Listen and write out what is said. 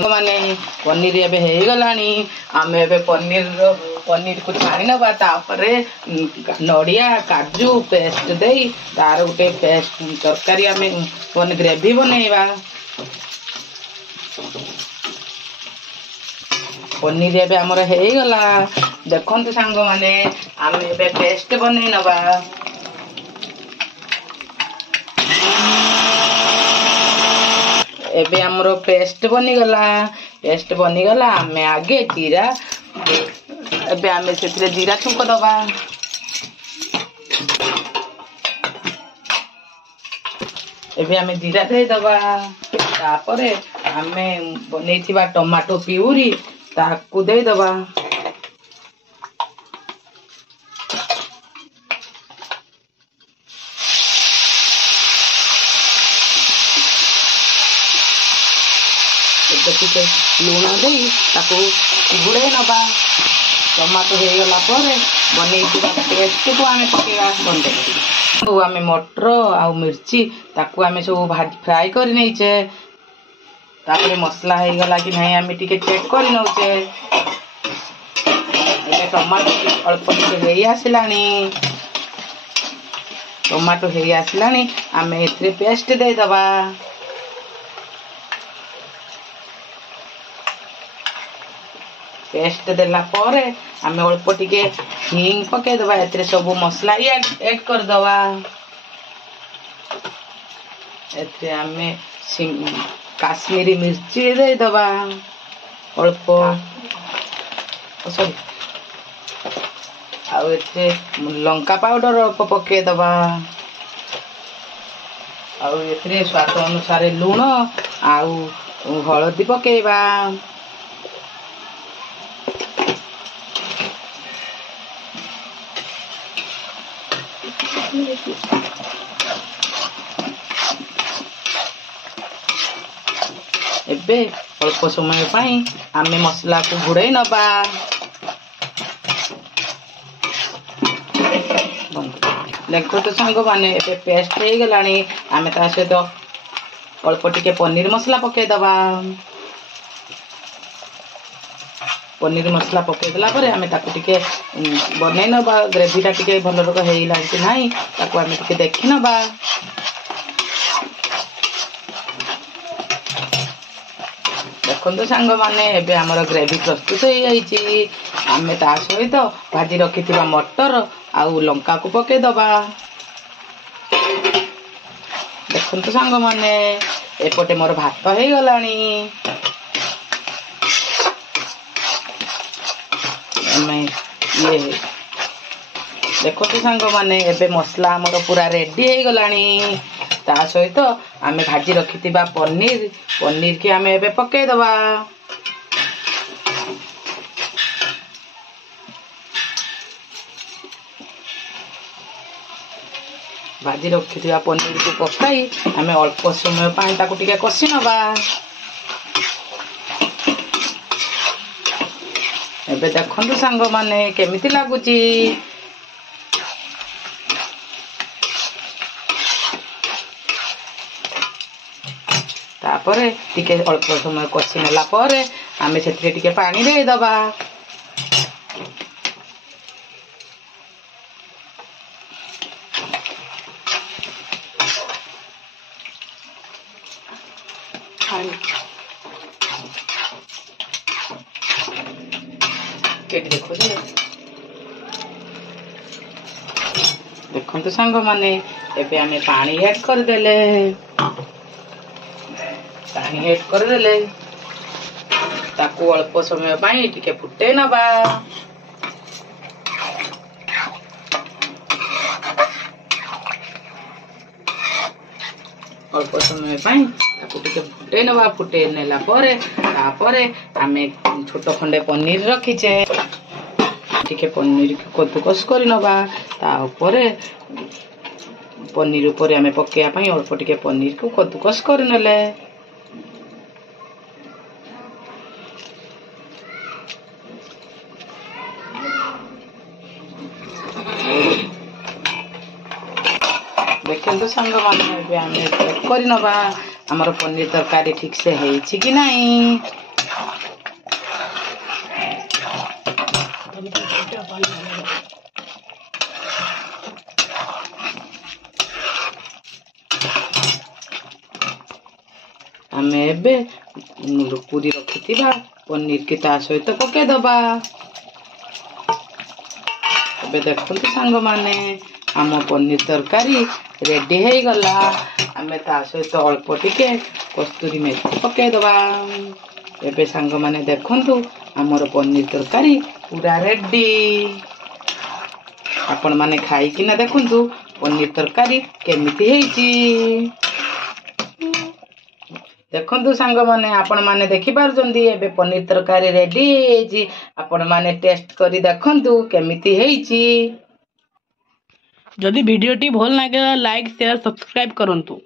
माने पनीर एबे हे गलानी आमे एबे पनीर को छाणी नबा तापरे नड़िया काजू पेस्ट देई तार उटे पेस्ट तरकारी आमे पनीर ग्रेवी बनेइबा। पनीर एबे हमर हे गला देखंतु सांग माने आमे एबे पेस्ट बनै नबा। एबे हमरो पेस्ट बनी गला आमे आगे जीरा एबे आमे सेतिरे जीरा छुंक दबा। एबे आमे जीरा दे दबा तापरे आमे बनेइथिबा टमाटो प्यूरी ताकू दे दबा। लुण दे घुड़े नबा टमाटो हो गला बनईथिबा पेस्ट को आमे पकेगा बंद आमे मटर आ मिर्ची ताकू आमे सब फ्राई कर नहींचे तापरे मसला हो गला कि नहीं आमे टिके चेक कर नौचे। टमाटो अल्प टिके हे आसलानी टमाटो हे आसलानी आमे एथरे पेस्ट दे दबा। पेस्ट देला परे आमे अल्प टिके हिंग पके दबा एतरे सब मसला ऐड कर दबा। एतरे आमे काश्मीरी मिर्ची दे दबा अल्प सॉरी आ एतरे लंका पाउडर अल्प पके दबा आ एतरे स्वाद अनुसार लूण आ हळदी पकेबा। एबे अल्प समय पाई आमे मसला को घुड़े नबा। देखो तो सांग माने एबे पेस्ट हे गलानी आमे ता सहित अल्प टिके पनीर मसला पके दबा। पनीर मसला पके देला परे आमे ताकू टिके बनै नबा ग्रेवी टा टिके भल रक हेइला कि नाही ताकू आमे टिके देखि नबा। देखो सांग माने एबे हमर ग्रेवी प्रस्तुत हो जाइछि आमे ता सहित भाजी रखिथिबा मटर आ लंका को पके दबा। देखो सांग माने एपटे मोर भात हे गलानी ये देखो तो सांग माने एबे मसला हमर पूरा रेडी हे गलानी ता सहित आमे भाजी रखिथिबा पनीर के आमे एबे पके दबा। भाजी रखिथिबा पनीर को पकाई आमे अल्प समय पानी ताकू टिके कसी नबा। एबे देखंतु सांग माने केमिति लागुची तापरे टिके अल्प समय कसी नेला परे आमे सेथिरे टिके पानी दे दबा। देखो तो सांग माने एबे आमे पानी ऐड कर देले ताकू अल्प समय पाई टिके फुटे नबा। अल्प समय पाई ताकू टिके फुटे नबा। फुटे नेला परे तापरे आमे छोट खंडे पनीर रखीचे टिके पनीर कद्दूकस कर नबा। ता ऊपरे पनीर ऊपर आमे पकेया पाई अल्प टिके पनीर को कद्दूकस कर नेले। देखते सांग मैंने चेक कर नवा आमर पनीर तरकारी ठीक से है कि नहीं। आमे एबे पुरी रखिथिबा पनीर की ता सहित पके दबा। एबे देखंतु सांग माने आम पनीर तरकारी रेडी हे गला। आमे ता सहित अल्प टिके कस्तूरी मेथी पके दबा। एबे सांग माने देखंतु हमर पनीर तरकारी पूरा रेडी। आपण माने खाई किना देखंतु पनीर तरकारी केमिति हेची। देखंतु सांग माने आपण माने देखि पारुचंदी एबे पनीर तरकारी रेडी हेची। आपण माने टेस्ट करी देखंतु केमिति हेची। जदि वीडियोटी भल लागे लाइक शेयर सब्सक्राइब करंतु।